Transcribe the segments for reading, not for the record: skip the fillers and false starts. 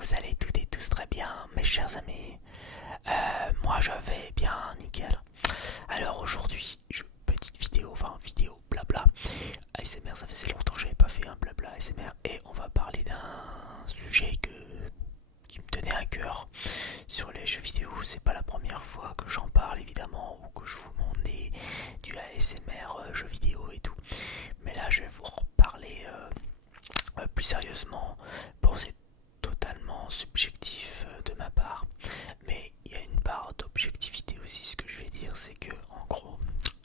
vous allez toutes et tous très bien, mes chers amis. Moi je vais bien, nickel. Alors aujourd'hui, petite vidéo, blabla. ASMR, ça faisait longtemps que j'avais pas fait un blabla ASMR. Et on va parler d'un sujet qui me tenait à cœur sur les jeux vidéo. C'est pas la première fois que j'en parle évidemment, ou que je vous montre du ASMR jeux vidéo et tout. Mais là je vais vous reparler plus sérieusement. Bon, c'est totalement subjectif de ma part, mais il y a une part d'objectivité aussi. Ce que je vais dire, c'est que en gros,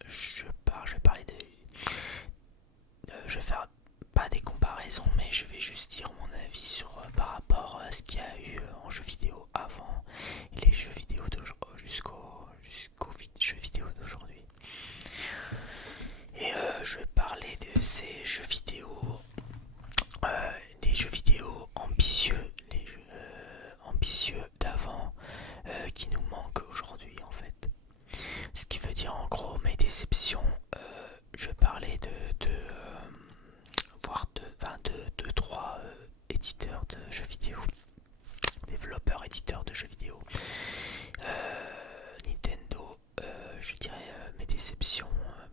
je vais parler je vais faire pas des comparaisons, mais je vais juste dire mon avis sur par rapport à ce qu'il y a eu en jeux vidéo avant et les jeux vidéo jusqu'aux jeux vidéo d'aujourd'hui. Et je vais parler de ces jeux vidéo, des jeux vidéo ambitieux, les jeux ambitieux d'avant qui nous manquent aujourd'hui en fait. Ce qui veut dire en gros mes déceptions. Je vais parler voire de trois éditeurs de jeux vidéo, développeurs éditeurs de jeux vidéo. Nintendo, je dirais mes déceptions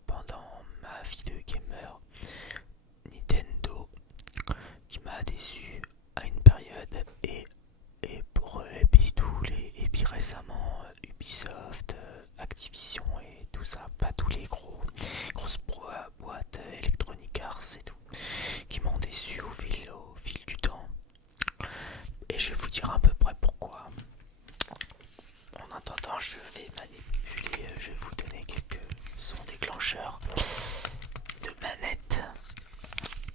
pendant ma vie de gamer. Nintendo qui m'a déçu à une période et puis récemment Ubisoft, Activision et tout ça, pas tous les grosses boîtes Electronic Arts et tout qui m'ont déçu au fil du temps. Et je vais vous dire à peu près pourquoi. En attendant, je vais vous donner quelques sons déclencheurs de manette.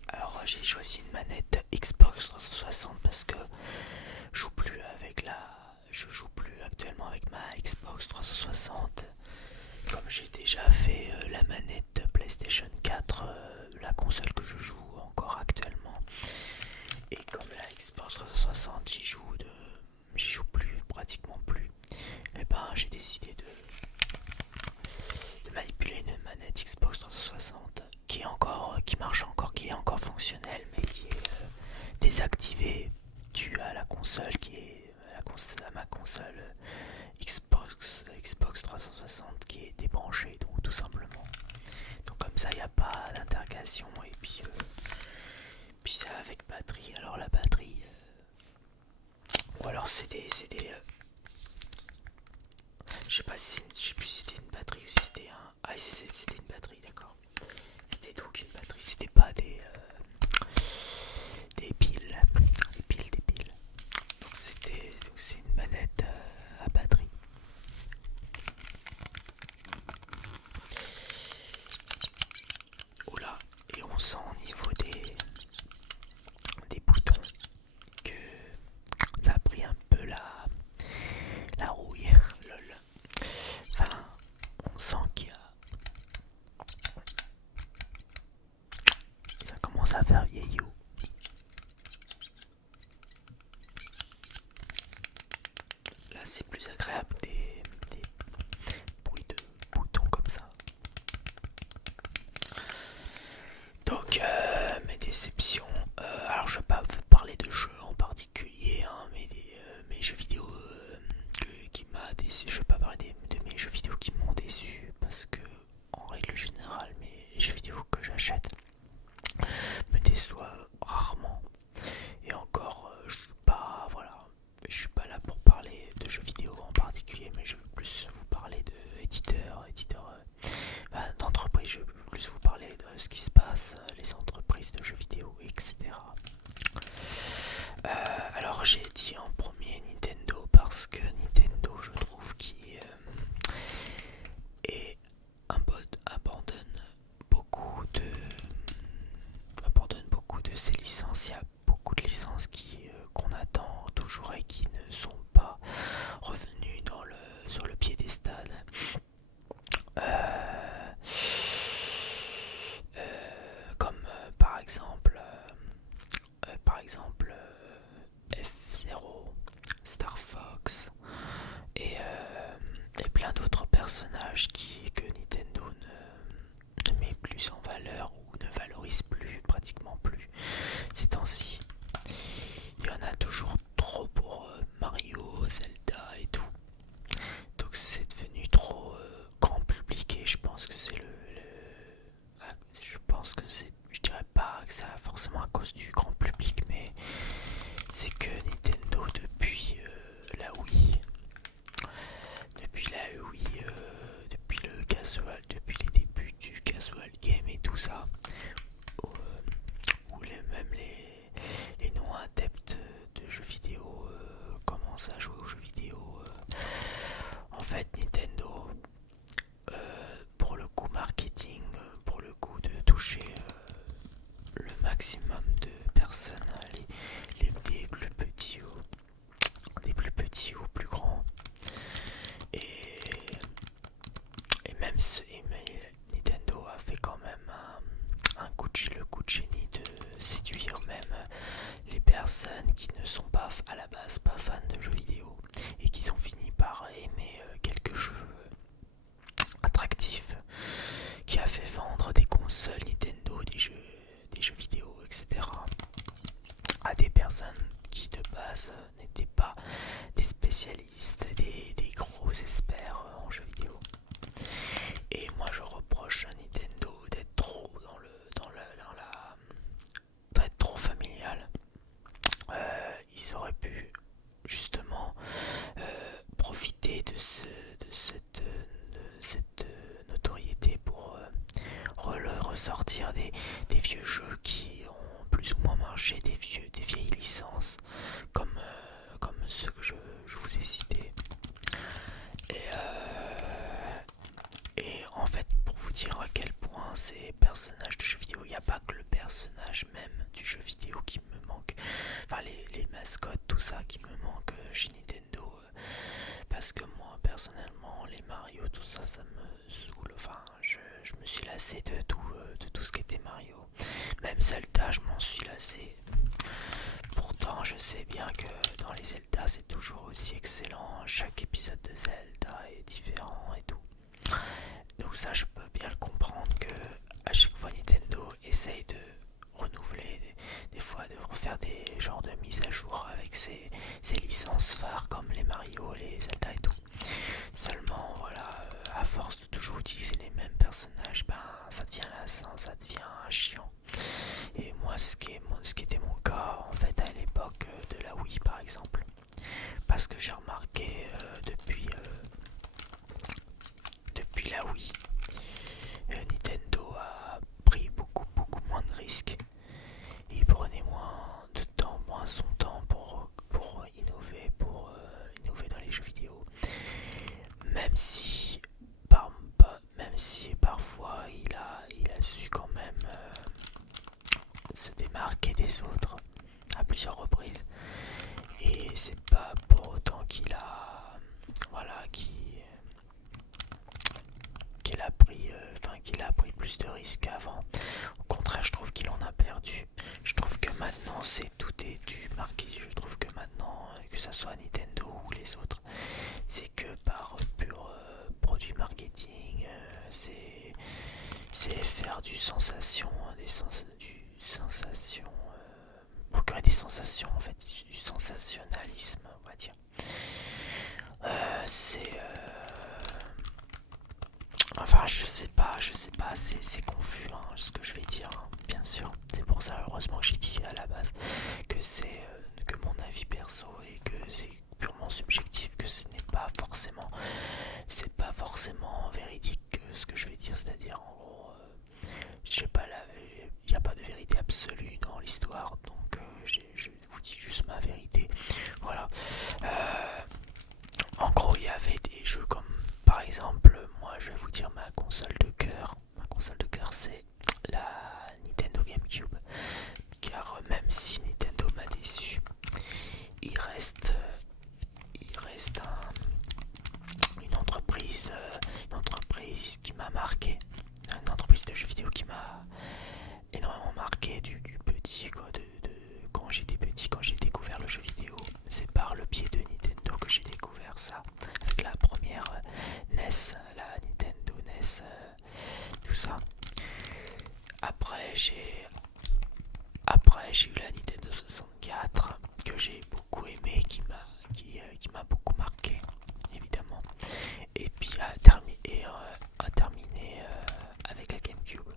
Alors j'ai choisi une manette Xbox 360 parce que je joue plus actuellement avec ma Xbox 360. Comme j'ai déjà fait la manette PlayStation 4, la console que je joue encore actuellement. Et comme la Xbox 360, j'y joue plus, pratiquement plus. Et ben j'ai décidé de manipuler une manette Xbox 360 qui marche encore, qui est encore fonctionnelle, mais qui est désactivée due à la console à ma console Xbox 360 qui est débranchée, donc tout simplement. Donc comme ça il n'y a pas d'interrogation. Et puis ça avec batterie. Alors la batterie, ou alors je sais plus si c'était une batterie ou si c'était un. Ah, c'était une batterie, d'accord. C'était donc une batterie, c'était pas des piles. Des piles. Donc c'est une manette à batterie. Oula, et on sent au niveau des boutons que ça a pris un peu la rouille. Lol. Enfin, on sent ça commence à faire vieillot. Là, c'est plus agréable des bruits de boutons comme ça. Donc, mes déceptions. Alors, je ne vais pas vous parler de jeux en particulier, hein, mais mes jeux vidéo qui m'a déçu. Je ne vais pas parler de mes jeux vidéo qui m'ont déçu parce que, en règle générale, mes jeux vidéo que j'achète me déçoivent rarement. Et encore, je suis pas là pour parler de jeux vidéo en particulier, mais je veux plus vous parler d'entreprises. Je veux plus vous parler de ce qui se passe, les entreprises de jeux vidéo, etc. Alors j'ai dit en premier Nintendo parce que Nintendo, je trouve qu'il est abandonne beaucoup de ses licences. Il y a beaucoup de licences qu'on attend toujours et qui ne sont pas revenues sur le piédestal. Comme par exemple F0, spécialistes, des gros experts en jeux vidéo. Et moi je reproche à Nintendo d'être trop d'être trop familial. Ils auraient pu justement profiter de cette notoriété pour ressortir des vieux jeux qui ont plus ou moins marché, des vieilles licences comme ceux que je vous ai cités. Et en fait, pour vous dire à quel point ces personnages de jeux vidéo, il n'y a pas que le personnage même du jeu vidéo qui me manque, enfin les mascottes, tout ça qui me manque chez Nintendo, parce que moi personnellement, les Mario, tout ça, ça me saoule. Enfin, je me suis lassé de tout ce qui était Mario. Même Zelda, je m'en suis lassé. Pourtant, je sais bien que dans les Zelda, c'est toujours aussi excellent. Chaque épisode de Zelda est différent et tout. Donc ça, je peux bien le comprendre que à chaque fois Nintendo essaye de renouveler, des fois de refaire des genres de mises à jour avec ses licences phares comme les Mario, les Zelda et tout. Seulement, voilà, à force de toujours utiliser les mêmes personnages, ben ça devient lassant, ça devient chiant. Et moi, ce qui était mon cas en fait à l'époque de la Wii par exemple, parce que j'ai remarqué depuis la Wii, Nintendo a pris beaucoup moins de risques. Il prenait moins de temps, moins son temps pour innover dans les jeux vidéo. Même si, même si parfois il a su quand même se démarquer des autres à plusieurs reprises. Et c'est pas pour autant qu'il a pris plus de risques qu'avant. Au contraire, je trouve qu'il en a perdu. Je trouve que maintenant tout est du marketing. Je trouve que maintenant, que ça soit Nintendo ou les autres, c'est que par pur produit marketing, c'est faire du sensation, procurer des sensations en fait, du sensationnalisme, on va dire. C'est Enfin, je sais pas, c'est confus hein, ce que je vais dire, hein, bien sûr. C'est pour ça, heureusement, que j'ai dit à la base que c'est que mon avis perso et que c'est purement subjectif, que c'est pas forcément véridique ce que je vais dire, c'est-à-dire en gros, il n'y a pas de vérité absolue dans l'histoire, donc je vous dis juste ma vérité. Voilà. En gros, il y avait des jeux comme, par exemple, moi je vais vous dire ma console de cœur. Ma console de cœur, c'est la Nintendo GameCube. Car même si Nintendo m'a déçu, il reste, une entreprise qui m'a marqué. Une entreprise de jeux vidéo qui m'a énormément marqué du petit, quoi, quand j'étais petit, quand j'ai découvert le jeu vidéo. C'est par le biais de Nintendo que j'ai découvert ça. Avec la première NES, la Nintendo NES, tout ça. Après j'ai eu la Nintendo 64 que j'ai beaucoup aimé, qui m'a beaucoup marqué, évidemment. Et puis a terminé avec la GameCube.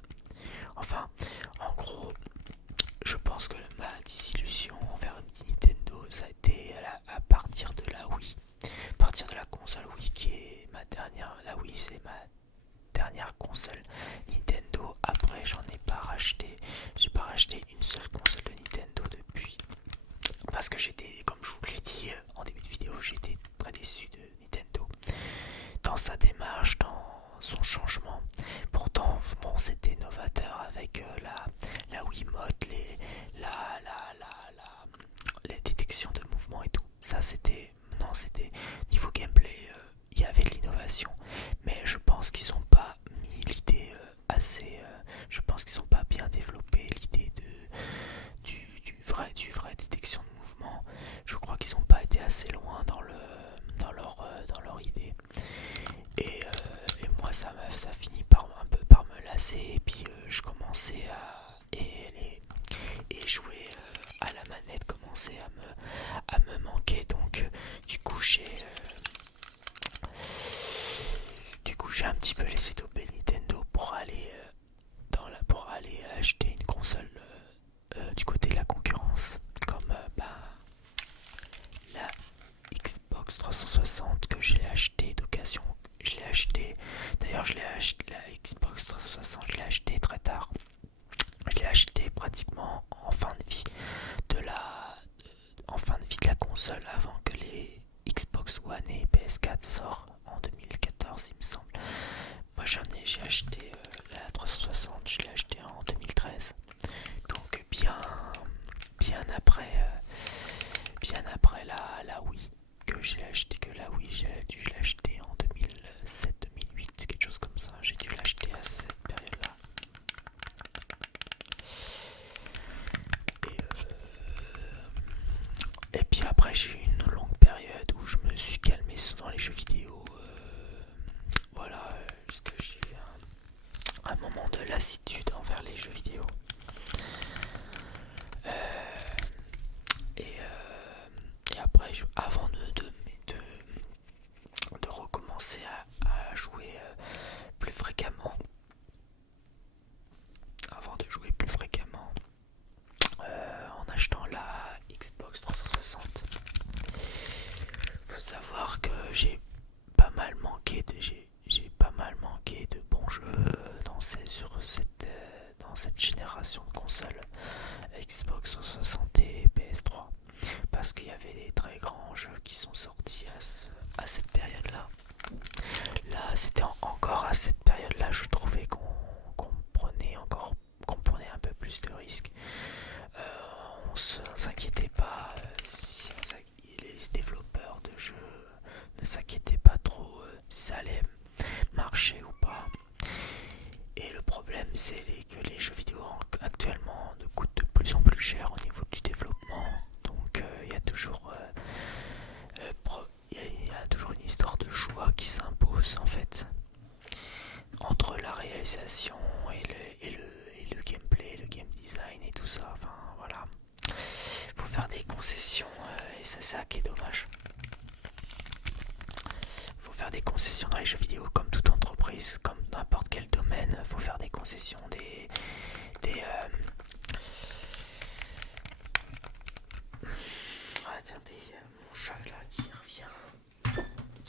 Enfin, en gros, je pense que ma désillusion envers Nintendo, ça a été à partir de la Wii. À partir de la console Wii qui est ma dernière. La Wii, c'est ma dernière console Nintendo. Après, j'en ai pas racheté. J'ai pas racheté une seule console de Nintendo depuis. Parce que j'étais, comme je vous l'ai dit en début de vidéo, j'étais très déçu de Nintendo. Dans sa démarche, dans son changement. Pourtant, bon, c'était novateur avec la Wiimote, les détections de mouvement et tout. Ça, c'était niveau gameplay, il y avait de l'innovation. Mais je pense qu'ils n'ont pas mis l'idée je pense qu'ils n'ont pas bien développé l'idée du vrai détection de mouvement. Je crois qu'ils n'ont pas été assez loin dans leur idée. Et moi, ça finit un peu par me lasser. Et puis, je commençais et jouer à la manette commençait à me manquer. Donc, du coup, j'ai un petit peu laissé tomber Nintendo pour aller pour aller acheter une console du côté de la concurrence, comme la Xbox 360 que j'ai acheté d'occasion. Je l'ai acheté, d'ailleurs je l'ai acheté, la Xbox 360, je l'ai acheté très tard. Je l'ai acheté pratiquement en fin de vie de la console, avant que les Xbox One et PS4 sortent en 2014 il me semble. Moi j'ai acheté la 360, je l'ai acheté en 2013. Donc bien après la Wii que j'ai acheté, que la Wii j'ai dû l'acheter en 2007-2008, quelque chose comme ça. J'ai dû l'acheter à cette période-là. Et puis après j'ai eu une longue période où je me suis calmé dans les jeux vidéo. Voilà, parce que j'ai eu un moment de lassitude envers les jeux vidéo. Et après, avant de recommencer à jouer plus fréquemment, en achetant la Xbox 360, faut savoir que j'ai pas mal manqué de bons jeux dans cette génération de consoles Xbox 360 et PS3, parce qu'il y avait des très grands jeux qui sont sortis à cette période-là. Là, c'était encore à cette période-là, je trouvais qu'on prenait un peu plus de risques. On s'inquiétait pas si les développeurs de jeux ne s'inquiétaient pas trop si ça allait marcher ou pas. Et le problème, c'est que les jeux vidéo actuellement ne coûtent de plus en plus cher au niveau du développement. Donc il y a toujours une histoire de choix qui s'impose en fait entre la réalisation et le gameplay, le game design et tout ça. Enfin voilà, faut faire des concessions et c'est ça qui est dommage. Faut faire des concessions dans les jeux vidéo, comme toute entreprise, comme n'importe quel domaine. Faut faire des concessions, attendez, mon chat là qui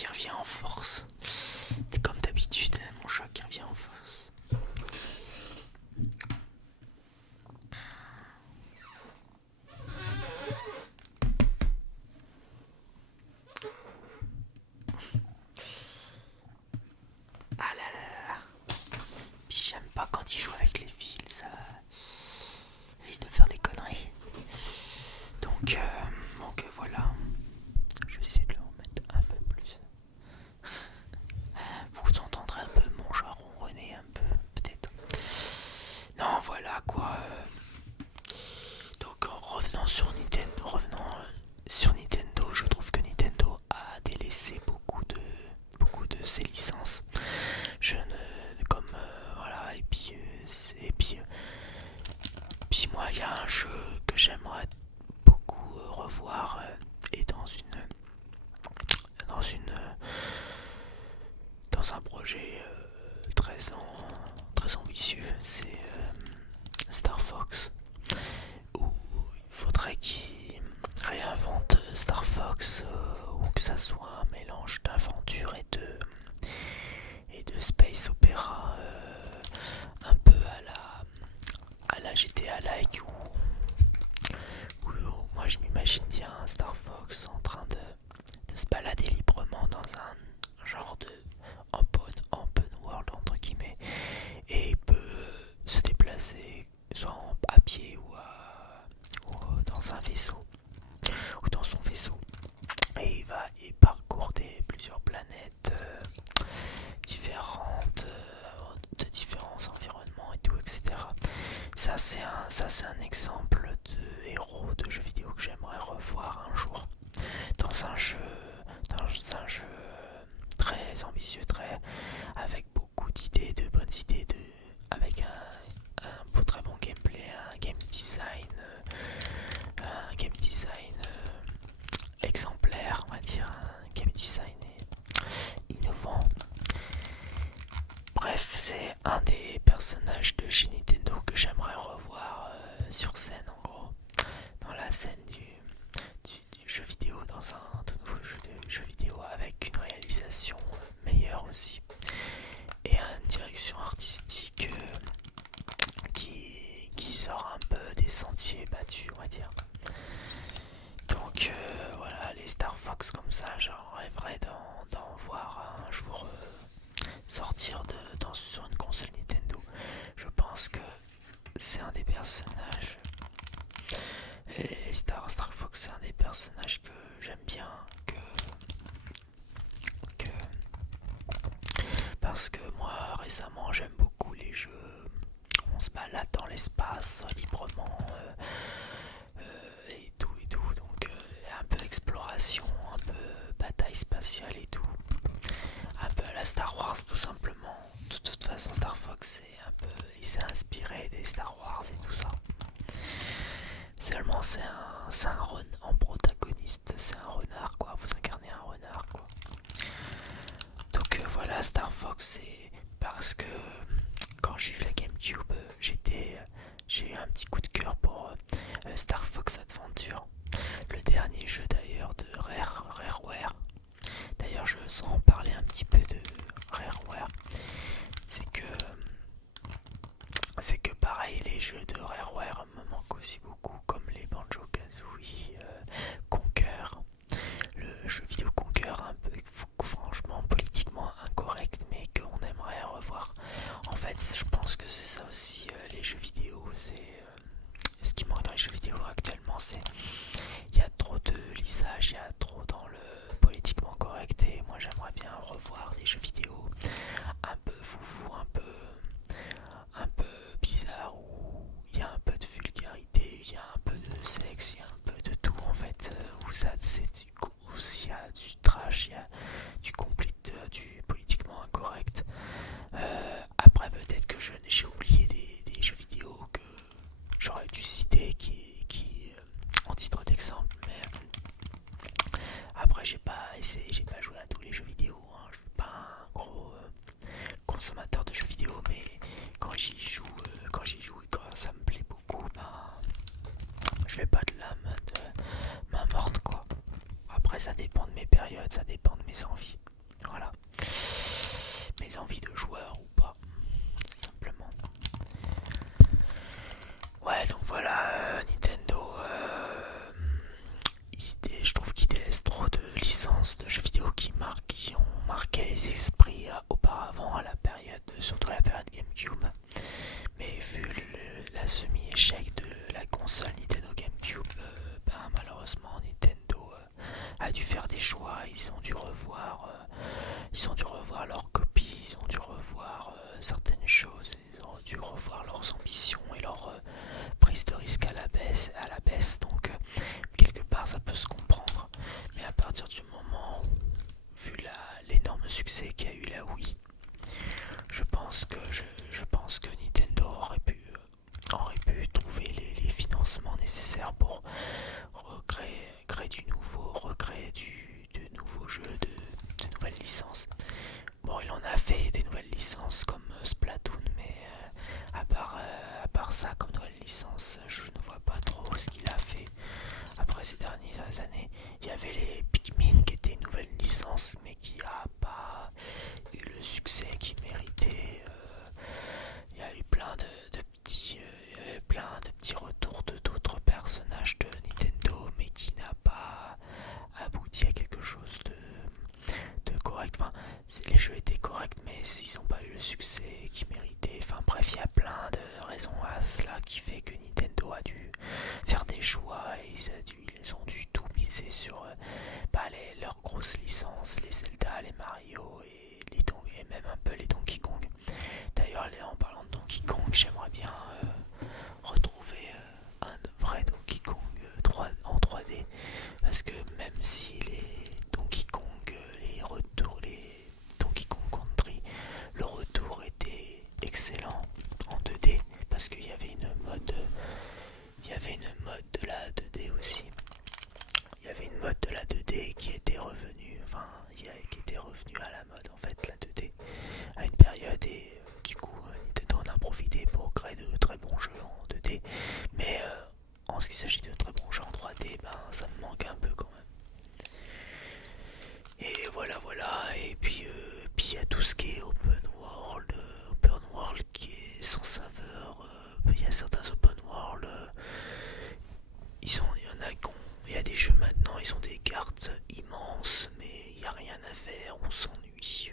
revient en force. C'est comme d'habitude, mon chat qui revient en force. Ah là là là. Puis j'aime pas quand il joue avec les fils, ça risque de faire des conneries. Donc voilà. Je vais essayer de le remettre un peu plus. Vous entendrez un peu mon chat ronronner un peu, peut-être. Non, voilà quoi. Donc revenant sur Nintendo, je trouve que Nintendo a délaissé beaucoup de ses licences. Je ne comme voilà, puis moi il y a un jeu que j'aimerais beaucoup revoir et dans un projet très ambitieux, c'est Star Fox, où il faudrait qu'il réinvente Star Fox, ou que ça soit un mélange d'aventure et de space opéra, un peu à la GTA-like, où moi je m'imagine bien Star Fox en train de se balader librement dans un genre de open world entre guillemets, et il peut se déplacer soit à pied ou dans un vaisseau ou dans son vaisseau, et il parcourt plusieurs planètes différentes, de différents environnements et tout, etc. Ça c'est un exemple de héros de jeu vidéo que j'aimerais revoir un jour dans un jeu très ambitieux, avec beaucoup d'idées, de bonnes idées, avec un très bon gameplay, un game design exemplaire, on va dire, un un des personnages de chez Nintendo que j'aimerais revoir sur scène, en gros, dans la scène du jeu vidéo, dans un tout nouveau jeu vidéo avec une réalisation meilleure aussi et une direction artistique qui sort un peu des sentiers battus, on va dire. Donc voilà, les Star Fox comme ça, j'en rêverais d'en voir un jour sortir sur une console Nintendo. Je pense que c'est un des personnages. Et Star Fox, c'est un des personnages que j'aime bien. Que Parce que moi, récemment, j'aime beaucoup les jeux. On se balade dans l'espace librement et tout et tout. Donc, un peu exploration, un peu bataille spatiale et tout. Un peu à la Star Wars, tout simplement. De toute façon, Star Fox, il s'est inspiré des Star Wars et tout ça. Seulement, c'est un en protagoniste, c'est un renard quoi. Vous incarnez un renard quoi. Donc voilà, Star Fox, c'est parce que quand j'ai eu la GameCube, j'ai eu un petit coup de cœur pour Star Fox Adventure, le dernier jeu d'ailleurs de Rareware. D'ailleurs, je sens en parler un petit peu de Rareware. C'est que pareil, les jeux de Rareware me manquent aussi beaucoup, comme les Banjo-Kazooie, Conker, le jeu vidéo Conker un peu franchement politiquement incorrect, mais qu'on aimerait revoir. En fait, je pense que c'est ça aussi, les jeux vidéo, ce qui manque dans les jeux vidéo actuellement, c'est il y a trop de lissage, il y a trop dans le politiquement correct, et moi j'aimerais bien revoir des jeux vidéo un peu foufou, un peu bizarre, où il y a un peu de vulgarité, il y a un peu de sexe, il y a un peu de tout en fait, où ça c'est où il y a du trash, il y a du complete, du politiquement incorrect. Après peut-être que j'ai oublié des jeux vidéo que j'aurais dû citer qui en titre d'exemple, mais après j'ai pas joué à tous les jeux vidéo, hein. Je suis pas un gros consommateur de jeux vidéo, mais quand j'y joue et quand ça me plaît beaucoup, je fais pas de main morte quoi. Après ça dépend de mes périodes, ça dépend de mes envies. Voilà. Mes envies de joueur ou pas, simplement. Ouais, donc voilà, Nintendo, je trouve qu'ils délaissent trop de licences de jeux vidéo qui ont marqué les esprits auparavant, à la période, surtout à la période GameCube. Mais vu la semi-échec de la console Nintendo GameCube, malheureusement Nintendo a dû faire des choix. Ils ont dû revoir leurs copies, ils ont dû revoir certaines choses, ils ont dû revoir leurs ambitions et leur prise de risque à la baisse. Donc quelque part ça peut se comprendre. Mais à partir du moment où, vu l'énorme succès qu'a eu la Wii, je pense que Nintendo aurait pu trouver les financements nécessaires pour créer du nouveau, de nouveaux jeux, de nouvelles licences. Bon, il en a fait des nouvelles licences comme Splatoon, mais à part ça, comme nouvelle licence, je ne vois pas trop ce qu'il a fait. Après ces dernières années, il y avait les Pikmin qui étaient une nouvelle licence, mais qui n'a pas eu le succès qu'il méritait. Il y a eu plein de petits retours de d'autres personnages de Nintendo, mais qui n'a pas abouti à quelque chose de correct. Enfin, les jeux étaient corrects, mais ils n'ont pas eu le succès qu'ils méritaient. Enfin bref, il y a plein de raisons à cela qui fait que Nintendo a dû faire des choix et ils ont dû tout miser sur leurs grosses licences, les Zelda, les Mario et même un peu les Donkey Kong. D'ailleurs, en parlant de Donkey Kong, j'aimerais bien retrouver un vrai Donkey Kong en 3D, parce que même si les Donkey Kong, les Donkey Kong Country, le retour était excellent en 2D, parce qu'il y avait une mode de la 2D aussi. Il y avait une mode de la 2D qui était revenue, qui était revenue à la mode en fait, la 2D, à une période, et du coup puis il y a tout ce qui est open world qui est sans saveur. Il y a certains open world, il y en a il y a des jeux maintenant, ils ont des cartes immenses, mais il n'y a rien à faire, on s'ennuie.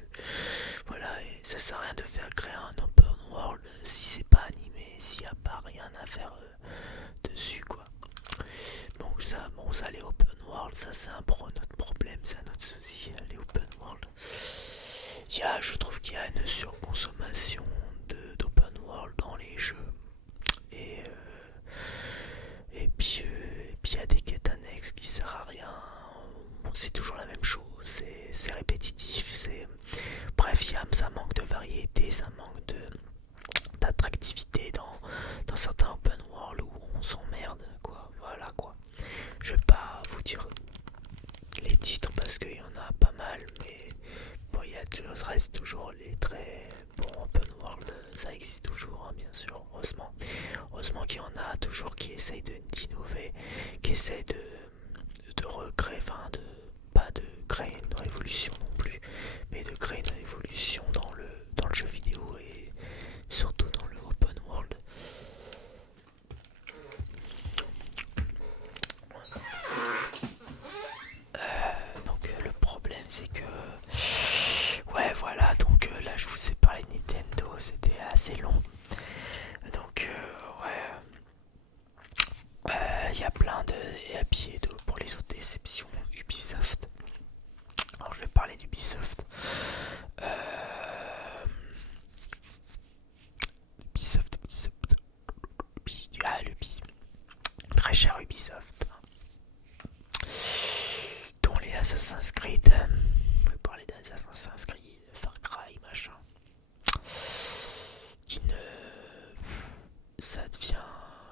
Voilà, et ça sert à rien de faire créer un open world si c'est pas animé, s'il n'y a pas rien à faire dessus, quoi. Ça, les open world, ça c'est notre problème, c'est un autre souci, les open world. Je trouve qu'il y a une surconsommation d'open world dans les jeux. Et, puis il y a des quêtes annexes qui servent à rien. C'est toujours la même chose, c'est répétitif. Bref, ça manque de variété, ça manque d'attractivité dans certains open world où on s'emmerde, quoi. Voilà, quoi. Je vais pas vous dire les titres parce qu'il y en a pas mal, mais bon, reste toujours les très bons open world, ça existe toujours, hein, bien sûr, heureusement qu'il y en a toujours qui essayent d'innover, qui essayent de recréer, pas de créer une révolution non plus, mais de créer une évolution dans le jeu vidéo et surtout dans le open world. Donc le problème c'est que ouais, voilà, donc là je vous ai parlé de Nintendo, c'était assez long. Donc ouais, il y a plein de pour les autres déceptions. Ubisoft. Alors je vais parler d'Ubisoft. Euh, Ubisoft. Le très cher Ubisoft. Dont les Assassin's Creed. On peut parler d'Assassin's Creed, Far Cry, machin. Qui ne. Ça devient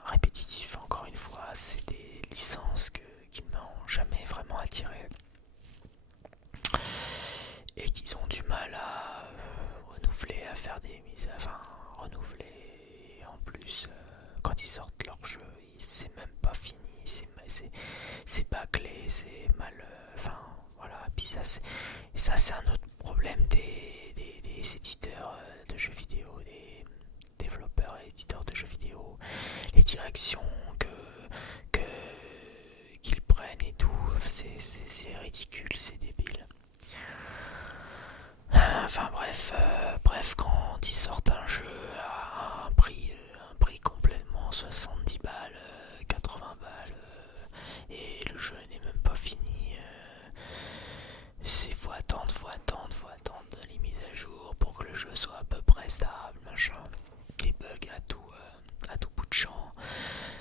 répétitif, encore une fois. C'est des licences qui m'ont jamais vraiment attiré. Et qu'ils ont du mal à renouveler, à faire des mises. Enfin, renouveler. En plus, quand ils sortent leur jeu, c'est même pas fini. C'est bâclé, c'est mal. Enfin, voilà. Puis ça, c'est un autre problème des éditeurs de jeux vidéo, des développeurs et éditeurs de jeux vidéo, les directions qu'ils prennent et tout, c'est ridicule, c'est débile. Enfin bref, quand ils sortent un jeu à un prix complètement 70 balles, 80 balles, et le jeu n'est même pas fini, faut attendre les mises à jour pour que le jeu soit à peu près stable, machin. Des bugs à tout bout de champ.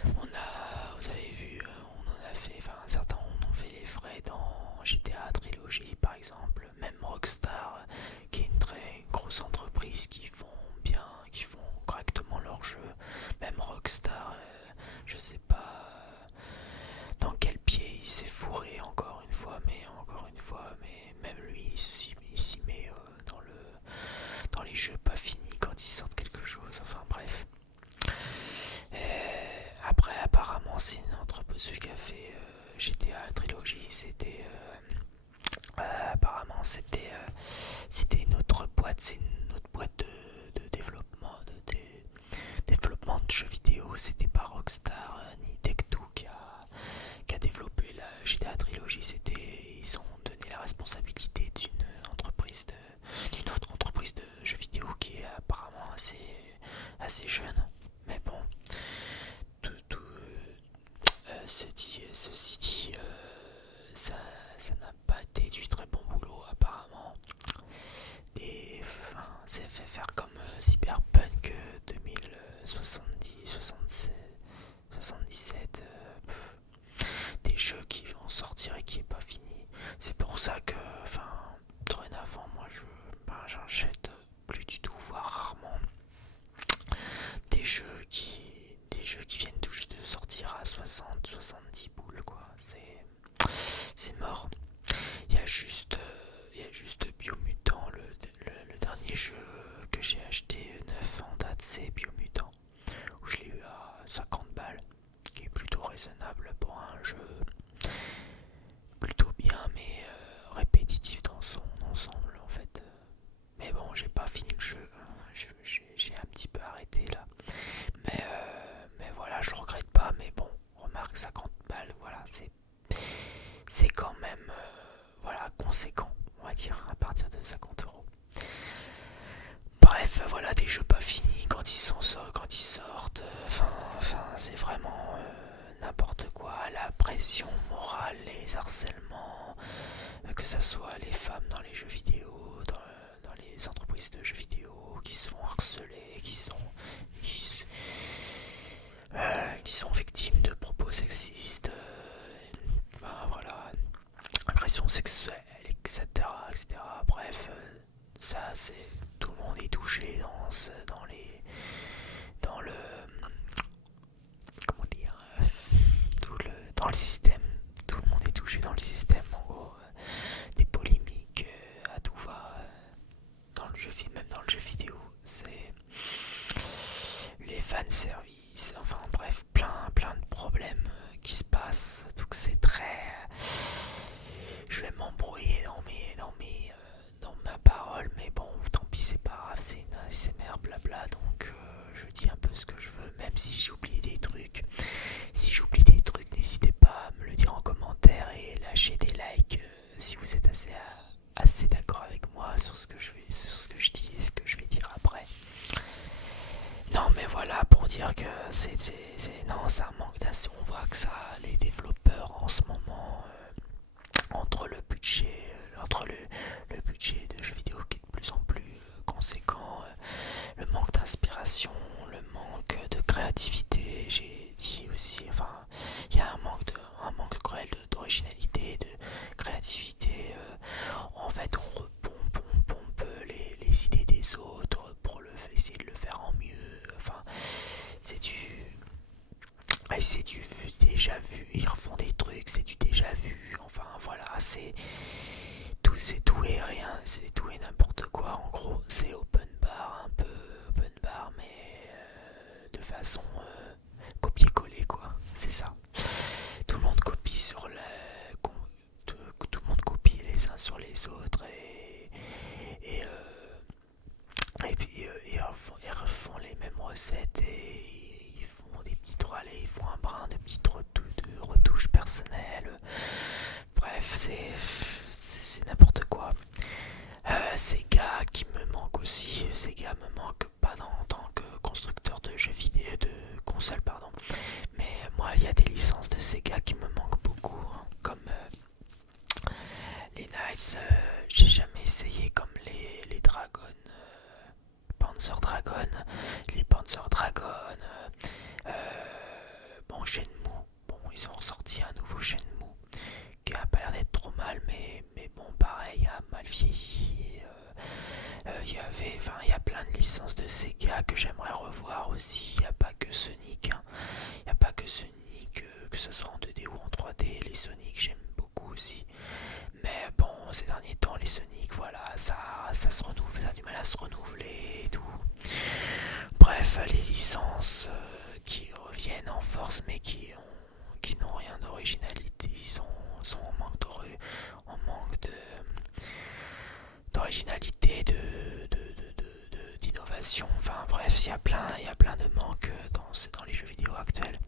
Vous avez vu, on en a fait, enfin certains en ont fait les frais dans GTA Trilogy par exemple, même Rockstar, qui est une très grosse entreprise qui font correctement leur jeu. Même Rockstar, je sais pas dans quel pied il s'est fourré encore une fois, mais même lui il s'y met dans les jeux pas finis quand ils sortent quelque chose. Enfin bref. Après apparemment c'est une entreprise, celui qui a fait GTA Trilogy, apparemment c'était une autre boîte, c'est une autre boîte de développement de jeux vidéo. C'était pas Rockstar ni Tech2 qui a développé la GTA Trilogy. partir de 50 €. Bref, voilà, des jeux pas finis quand quand ils sortent. Enfin, c'est vraiment n'importe quoi. La pression morale, les harcèlements, que ça soit les femmes dans les jeux vidéo, dans les entreprises de jeux vidéo qui se font harceler, qui sont victimes de propos sexistes, voilà, agressions sexuelles, etc., etc. Bref, ça c'est tout le monde est touché dans le comment dire dans le système. Tout le monde est touché dans le système. En gros, des polémiques à tout va dans le jeu, même dans le jeu vidéo. C'est les fanservice, enfin bref, plein de problèmes qui se passent. Donc c'est très. Je vais m'embrouiller dans ma parole, mais bon, tant pis, c'est pas grave, c'est une ASMR blabla, donc je dis un peu ce que je veux, même si j'oublie des trucs. Si j'oublie des trucs, n'hésitez pas à me le dire en commentaire et lâcher des likes si vous êtes assez d'accord avec moi sur ce que je dis et ce que je vais dire après. Non mais voilà, pour dire que non, c'est un manque d'action. On voit que ça, les développeurs en ce moment, entre le budget de jeux vidéo qui est de plus en plus conséquent, le manque d'inspiration, le manque de créativité, j'ai dit aussi, enfin, il y a un manque cruel d'originalité, de créativité. En fait, on pompe les idées des autres pour essayer de le faire en mieux. Enfin, c'est du déjà vu. Ils refont des trucs, c'est du déjà vu. Enfin, voilà, c'est tout et rien, c'est tout et n'importe quoi. En gros, c'est open bar, un peu open bar, mais de façon copier-coller, quoi. C'est ça. Tout le monde copie tout le monde copie les uns sur les autres et puis ils refont les mêmes recettes et ils font des petites allez, ils font un brin de petites retouches personnelles. Bref, c'est n'importe quoi. Sega qui me manque aussi. Sega me manque pas en tant que constructeur de jeux vidéo, de consoles, pardon. Mais moi, il y a des licences de Sega qui me manquent beaucoup, hein, comme les Knights. J'ai jamais essayé comme les Dragon, Panzer Dragon, les Panzer Dragon. Bon, Shenmue. Bon, ils ont sorti un nouveau Shenmue qui a pas l'air d'être trop mal, mais bon, pareil, a mal vieilli. Il y a plein de licences de Sega que j'aimerais revoir aussi. Il n'y a pas que Sonic, hein. Il n'y a pas que Sonic, que ce soit en 2D ou en 3D. Les Sonic, j'aime beaucoup aussi. Mais bon, ces derniers temps, les Sonic, voilà, ça se renouvelle, ça a du mal à se renouveler et tout. Bref, les licences qui reviennent en force, mais qui n'ont rien d'originalité, ils sont en manque d'originalité, d'innovation. Enfin bref, il y a plein de manques dans les jeux vidéo actuels.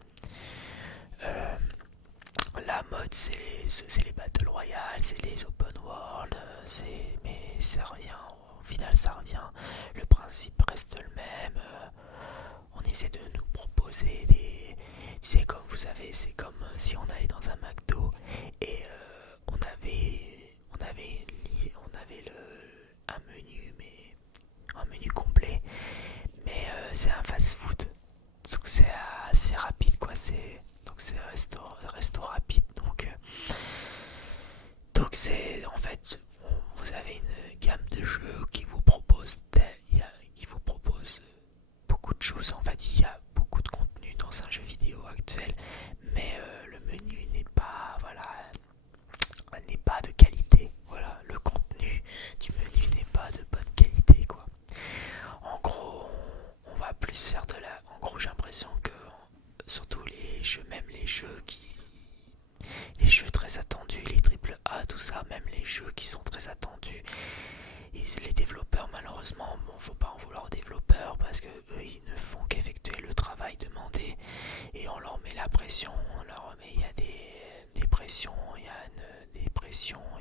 La mode, c'est les Battle Royale, c'est les Open World, mais ça revient, au final ça revient, le principe reste le même. On essaie de nous proposer tu sais, comme vous savez, c'est comme si on allait dans un McDo et on avait un menu, mais un menu complet, mais c'est un fast-food, donc c'est assez rapide, quoi. Donc c'est resto rapide, donc c'est en fait vous avez une gamme de jeux qui vous propose beaucoup de choses. En fait, il y a beaucoup de contenu dans un jeu vidéo actuel, mais le menu n'est pas de qualité. Voilà, le contenu du menu n'est pas de bonne qualité, quoi. En gros, on va plus faire en gros, j'ai l'impression que surtout les jeux, même les jeux très attendus, les triple A, tout ça, même les jeux qui sont très attendus, les développeurs, malheureusement, bon, faut pas en vouloir aux développeurs parce que eux, ils ne font qu'effectuer le travail demandé et on leur met la pression, il y a des pressions, il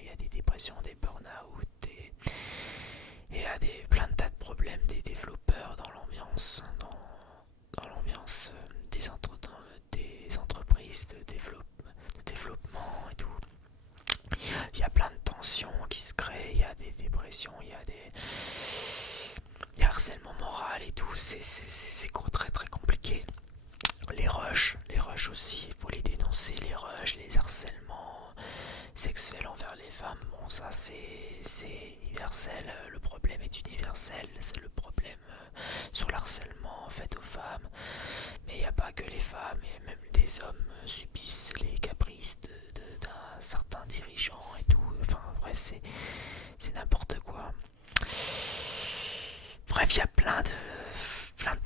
y a des dépressions, des burn-out, il y a plein de tensions qui se créent, il y a des dépressions, il y a harcèlement moral et tout, c'est très très compliqué. Les rushs aussi, il faut les dénoncer, les rushs, les harcèlements sexuels envers les femmes, bon ça c'est universel, le problème est universel, c'est le problème sur l'harcèlement fait aux femmes, mais il n'y a pas que les femmes, et même des hommes subissent les caprices d'un certain dirigeant et tout, enfin bref c'est n'importe quoi. Bref, il y a plein de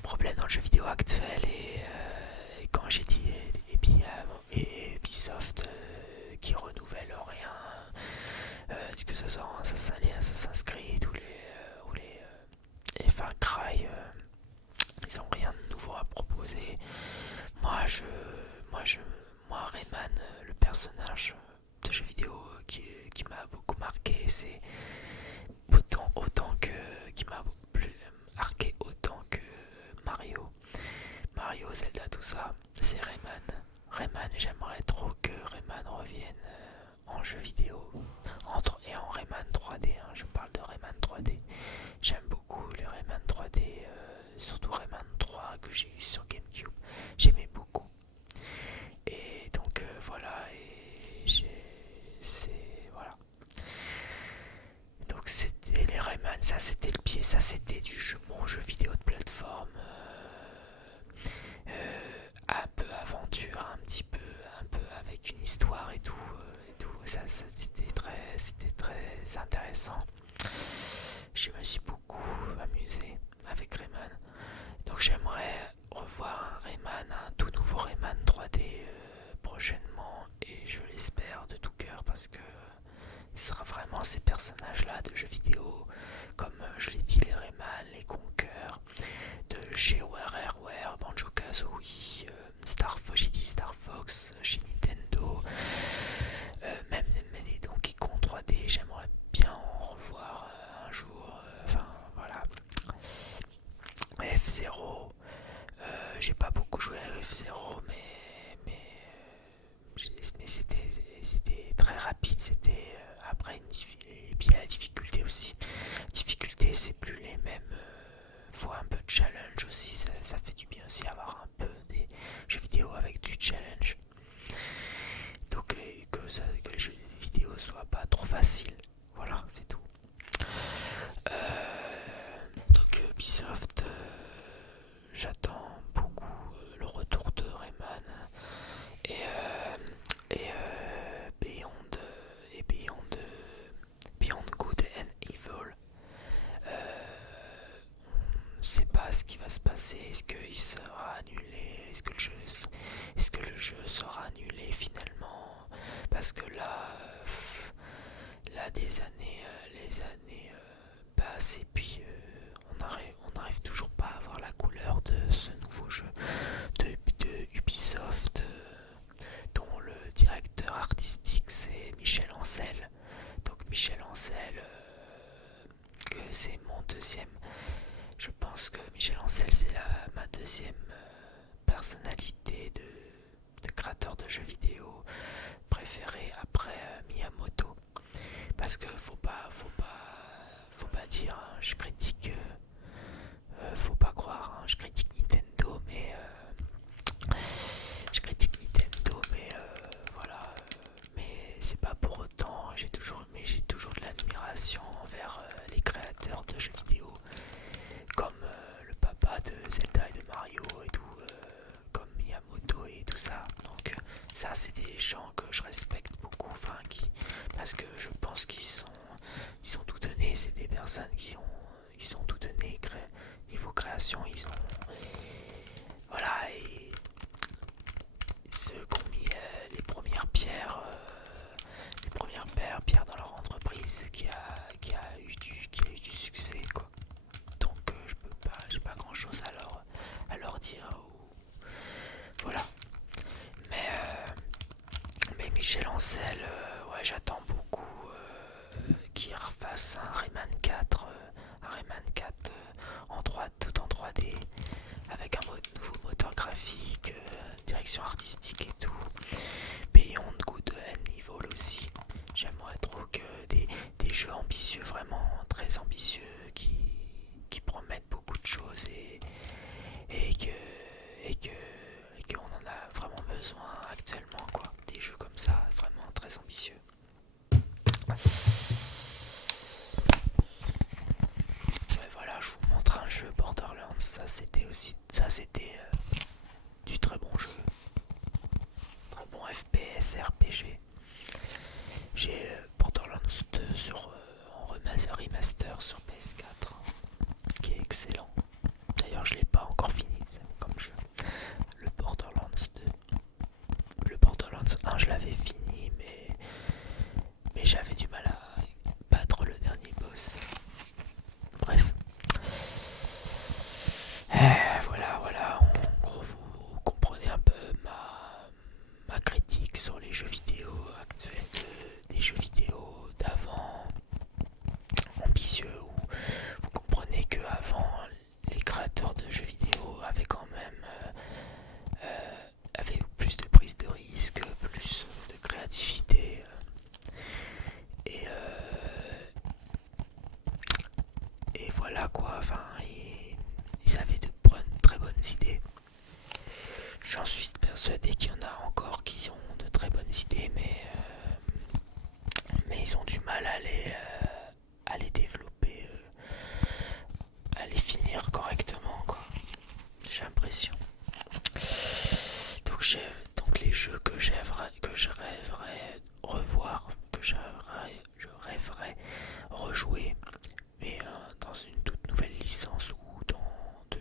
problèmes dans le jeu vidéo actuel et quand j'ai dit et Ubisoft qui renouvelle rien, que ce soit les Assassin's Creed les Far Cry, ils ont rien de nouveau à proposer. Moi, moi, je, moi, Rayman, le personnage de jeu vidéo qui m'a beaucoup marqué, c'est autant que qui m'a plus marqué autant que Mario, Zelda, tout ça, c'est Rayman. Rayman, j'aimerais trop que Rayman revienne en jeu vidéo, et en Rayman 3D, hein, je parle de Rayman 3D. J'aime beaucoup les Rayman 3D, surtout Rayman 3 que j'ai eu sur GameCube. J'aimais beaucoup. Et donc voilà, voilà. Donc c'était les Rayman, ça c'était le pied, ça c'était mon jeu vidéo de plateforme. Un peu aventure, un peu avec une histoire et tout. Ça c'était très intéressant. Je me suis beaucoup amusé avec Rayman. Donc j'aimerais revoir un Rayman, un tout nouveau Rayman 3D prochainement, et je l'espère de tout cœur parce que ce sera vraiment ces personnages-là de jeux vidéo, comme je l'ai dit, les Rayman, les Conker, de chez WarioWare, Banjo-Kazooie, j'ai dit Star Fox, chez Nintendo, même les Donkey Kong 3D, j'aimerais bien en revoir un jour, enfin voilà. F-Zero, j'ai pas beaucoup joué à F-Zero, mais c'était très rapide, c'était après et puis la difficulté aussi. La difficulté, c'est plus les mêmes, faut un peu de challenge aussi, ça fait du bien aussi avoir un peu des jeux vidéo avec du challenge. Donc que les jeux vidéo soient pas trop faciles, voilà, c'est tout. Donc Ubisoft, j'attends beaucoup le retour de Rayman et Beyond Good and Evil. On ne sait pas ce qui va se passer. Est-ce qu'il sera annulé? Est-ce que le jeu sera annulé finalement? Parce que là les années passent et puis on n'arrive toujours pas à avoir la couleur de ce nouveau jeu de Ubisoft, dont le directeur artistique c'est Michel Ancel. Donc Michel Ancel, que c'est mon deuxième. Je pense que Michel Ancel c'est ma deuxième personnalité de créateur de jeux vidéo préféré après Miyamoto. Parce que faut pas dire, hein, je critique, faut pas croire, hein, je critique Nintendo, mais voilà, mais c'est pas pour autant, j'ai toujours de l'admiration envers les créateurs de jeux vidéo, comme le papa de Zelda et de Mario et tout, comme Miyamoto et tout ça. Donc ça c'est des gens que je respecte beaucoup, enfin parce que je pense ils ont tout donné, c'est des personnes qui ont tout donné niveau création, ils ont voilà, et ceux qui ont mis pierres dans leur entreprise qui a eu du succès, quoi. Donc j'ai pas grand chose à leur dire, voilà. Mais Michel Ancel, ouais, j'attends beaucoup qu'il refasse un Rayman 4, tout en 3D, avec un nouveau moteur graphique, direction artistique et tout. Beyond Good and Evil aussi. J'aimerais trop que des jeux ambitieux, vraiment très ambitieux, qui promettent beaucoup de choses et que et que et qu'on en a vraiment besoin actuellement, quoi. Des jeux comme ça, vraiment très ambitieux. Ouais, voilà, je vous montre un jeu Borderlands. Ça c'était du très bon jeu, très bon FPS RPG. J'ai Borderlands 2 en remaster sur PS4, qui est excellent. D'ailleurs, je l'ai pas encore fini comme jeu. Le Borderlands 2. Le Borderlands 1, je l'avais fini, mais j'avais du mal à battre le dernier boss. Bref. Voilà. En gros, vous comprenez un peu ma critique sur les jeux vidéo actuels, des jeux vidéo d'avant, ambitieux, où vous comprenez que avant les créateurs de jeux vidéo avaient quand même avaient plus de prise de risque, plus de créativité et, et voilà quoi. Enfin, ils avaient de très bonnes idées. J'en suis persuadé qu'il y en a encore qui ont de très bonnes idées, mais ils ont du mal à les développer, à les finir correctement, quoi. J'ai l'impression. Donc, donc les jeux que je rêverais revoir, je rêverais rejouer, mais dans une toute nouvelle licence ou dans de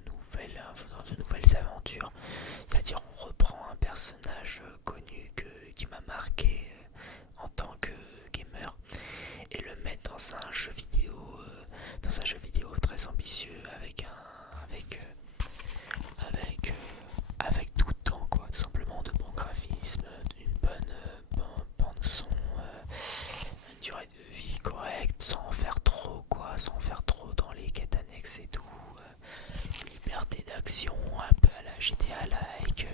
nouvelles aventures. C'est-à-dire on reprend un personnage connu qui m'a marqué en tant que gamer et le mettre dans un jeu vidéo très ambitieux avec avec tout le temps, quoi, tout simplement de bons graphismes, une bonne bande son, une durée de vie correcte, sans en faire trop, quoi, sans en faire trop dans les quêtes annexes et tout, une liberté d'action un peu à la GTA-like,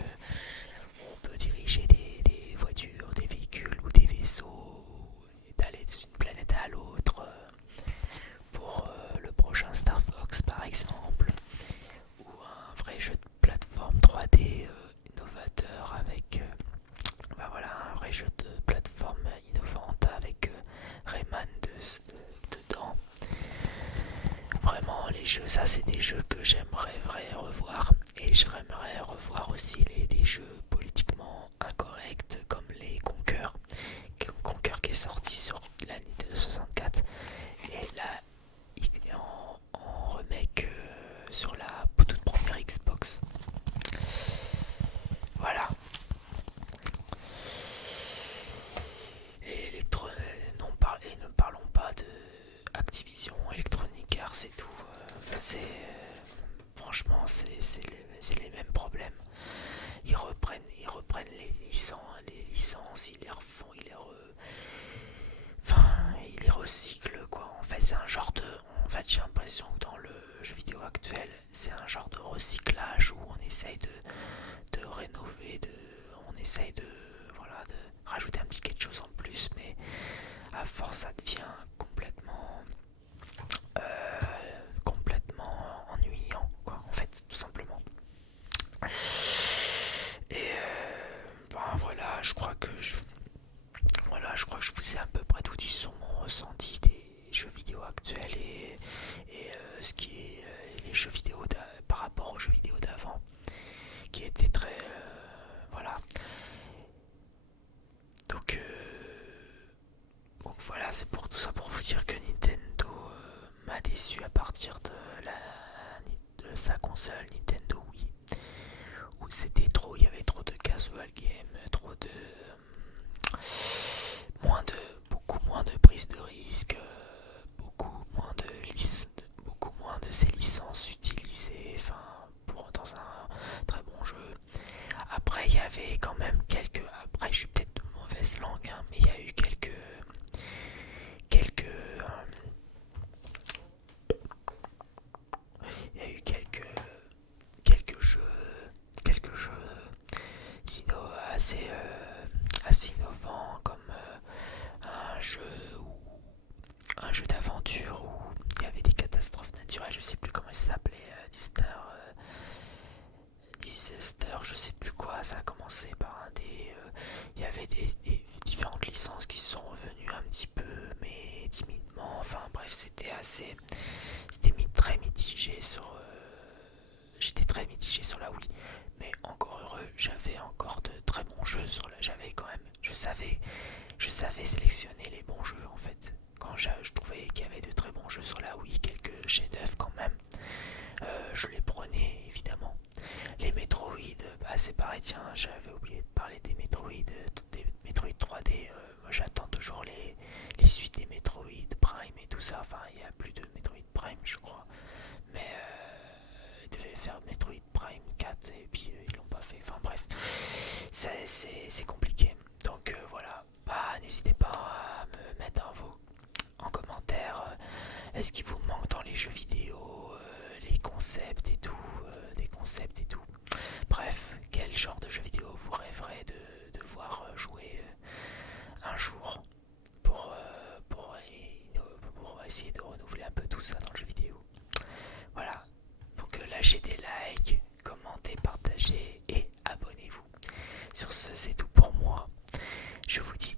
on peut diriger des voitures, des véhicules ou des vaisseaux et d'aller d'une planète à l'autre pour le prochain Star Fox par exemple, ou un vrai jeu de plateforme 3D innovateur avec voilà, un vrai jeu de plateforme innovante avec Rayman dedans. Vraiment, les jeux, ça c'est des jeux que j'aimerais revoir, et j'aimerais revoir aussi des jeux politiquement incorrects comme les Conquer qui est sorti sur la Nintendo 64 et là en remake sur la toute première Xbox. Voilà. Et ne parlons pas de Activision, Electronic Arts et tout. Franchement, c'est les mêmes problèmes. Ils reprennent les licences, ils les refont, ils les recyclent, quoi. En fait, c'est un genre de, en fait, j'ai l'impression que dans le jeu vidéo actuel, c'est un genre de recyclage où on essaye de rénover, on essaye voilà, de rajouter un petit quelque chose en plus, mais à force, ça devient complètement ennuyant, quoi, en fait, tout simplement. Et voilà, je crois que je vous ai à peu près tout dit sur mon ressenti des jeux vidéo actuels et ce qui est les jeux vidéo par rapport aux jeux vidéo d'avant, qui étaient très voilà. Donc voilà, c'est pour tout ça pour vous dire que Nintendo m'a déçu à partir de sa console Nintendo Wii, où il y avait trop de casual game, beaucoup moins de prise de risque, beaucoup moins de ces licences utilisées, dans un très bon jeu. Après, il y avait quand même après, je suis peut-être de mauvaise langue, hein, mais il y a eu il y a eu quelques jeux assez innovants, comme un jeu très mitigé sur j'étais très mitigé sur la Wii, mais encore heureux, j'avais encore de très bons jeux sur la. J'avais quand même, je savais sélectionner les bons jeux en fait. Quand je trouvais qu'il y avait de très bons jeux sur la Wii, quelques chefs-d'œuvre quand même, je les prenais évidemment. Les Metroid, bah c'est pareil, tiens, j'avais oublié de parler des Metroid 3D. Moi j'attends toujours les suites des Metroid Prime et tout ça. Enfin, il y a plus de Metroid Prime, je crois. Mais ils devaient faire Metroid Prime 4 et puis ils l'ont pas fait. Enfin bref, c'est compliqué. Donc voilà, bah n'hésitez pas à me mettre en commentaire est-ce qu'il vous manque dans les jeux vidéo les concepts et tout, des concepts et tout. Bref, quel genre de jeu vidéo vous rêverez de voir jouer un jour pour, pour essayer de renouveler un peu tout ça dans le jeu vidéo. Voilà, donc lâchez des likes, commentez, partagez et abonnez-vous. Sur ce, c'est tout pour moi. Je vous dis